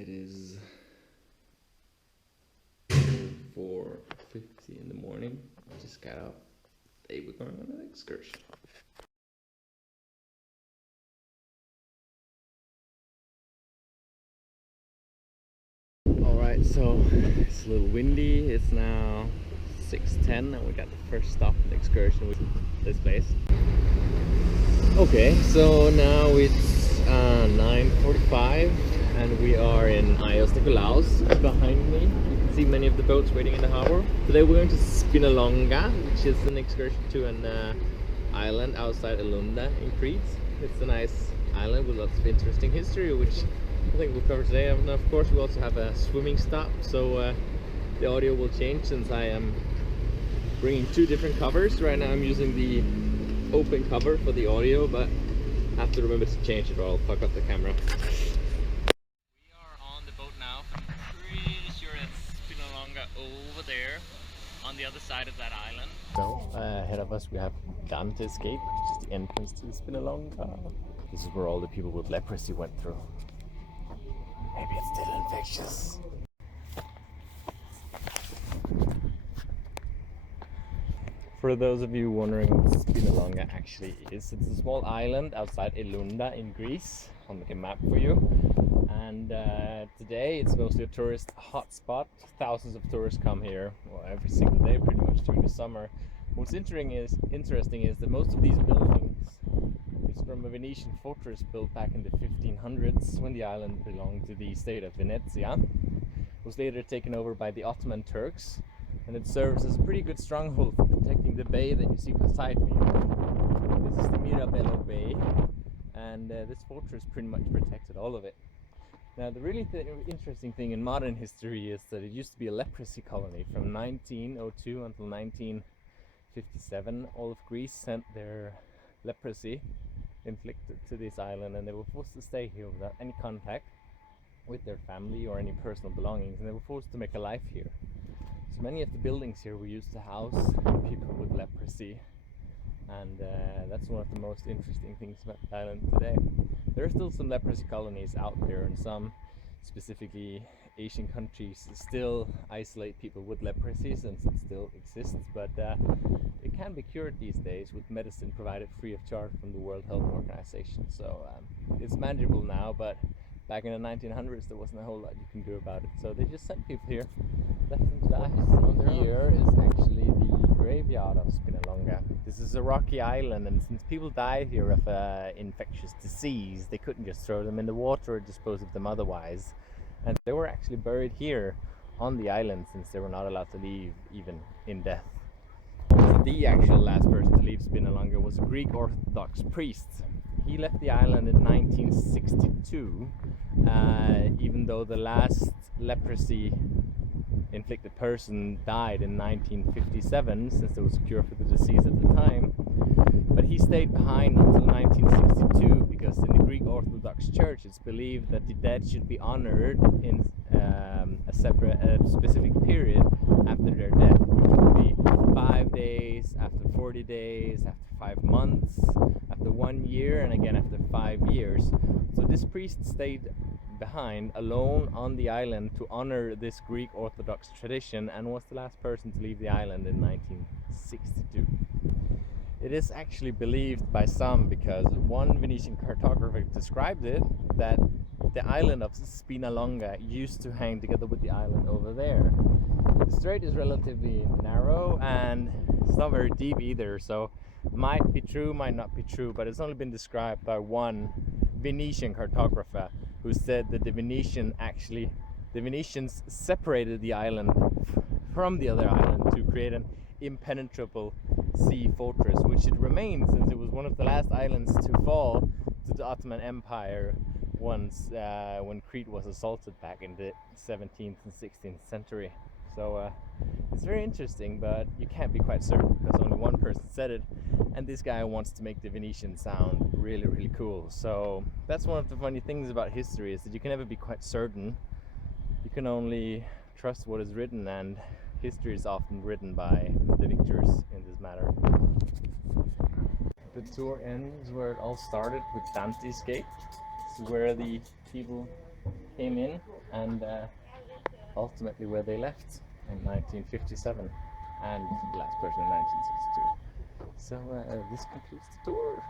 It is 4:50 in the morning. Just got up. Today we're going on an excursion. Alright, so it's a little windy. It's now 6:10 and we got the first stop in the excursion with this place. Okay, so now it's 9:45 and we are in Ios Nikolaos. Behind me you can see many of the boats waiting in the harbor. Today we're going to Spinalonga, which is an excursion to an island outside Elunda in Crete. It's a nice island with lots of interesting history, which I think we'll cover today. And of course we also have a swimming stop, so the audio will change since I am bringing two different covers. Right now I'm using the open cover for the audio, but I have to remember to change it or I'll fuck up the camera. We are on the boat now. I'm pretty sure it's Spinalonga over there on the other side of that island. So ahead of us we have Dante's Gate, which is the entrance to the Spinalonga. This is where all the people with leprosy went through. Maybe it's still infectious. For those of you wondering what Spinalonga actually is, it's a small island outside Elunda in Greece. I'll make a map for you. And today it's mostly a tourist hotspot. Thousands of tourists come here every single day, pretty much during the summer. What's interesting is that most of these buildings is from a Venetian fortress built back in the 1500s when the island belonged to the state of Venezia. It was later taken over by the Ottoman Turks, and it serves as a pretty good stronghold for protecting the bay that you see beside me. This is the Mirabello Bay, and this fortress pretty much protected all of it. Now the really interesting thing in modern history is that it used to be a leprosy colony from 1902 until 1957. All of Greece sent their leprosy inflicted to this island, and they were forced to stay here without any contact with their family or any personal belongings, and they were forced to make a life here. So many of the buildings here were used to house people with leprosy, and that's one of the most interesting things about the island today. There are still some leprosy colonies out there, and some, specifically Asian countries, still isolate people with leprosy since it still exists, but it can be cured these days with medicine provided free of charge from the World Health Organization. So it's manageable now, but back in the 1900s there wasn't a whole lot you can do about it. So they just sent people here, left them to die. So here is actually the graveyard of Spinalonga. This is a rocky island, and since people died here of infectious disease, they couldn't just throw them in the water or dispose of them otherwise. And they were actually buried here on the island since they were not allowed to leave even in death. The actual last person to leave Spinalonga was a Greek Orthodox priest. He left the island in 1962, even though the last leprosy inflicted person died in 1957, since there was a cure for the disease at the time. But he stayed behind until 1962 because in the Greek Orthodox Church it's believed that the dead should be honored in a specific period after their death, which would be 5 days, after 40 days, after 5 months, after 1 year, and again after 5 years. So this priest stayed behind alone on the island to honor this Greek Orthodox tradition, and was the last person to leave the island in 1962. It is actually believed by some, because one Venetian cartographer described it, that the island of Spinalonga used to hang together with the island over there. The strait is relatively narrow and it's not very deep either, so might be true, might not be true, but it's only been described by one Venetian cartographer who said that the Venetians separated the island from the other island to create an impenetrable sea fortress, which it remained since it was one of the last islands to fall to the Ottoman Empire once when Crete was assaulted back in the 17th and 16th century. So it's very interesting, but you can't be quite certain because only one person said it, and this guy wants to make the Venetian sound really, really cool. So that's one of the funny things about history, is that you can never be quite certain. You can only trust what is written, and history is often written by the victors in this matter. The tour ends where it all started, with Dante's Gate. This is where the people came in and ultimately where they left in 1957 and the last person in 1962. So this concludes the tour.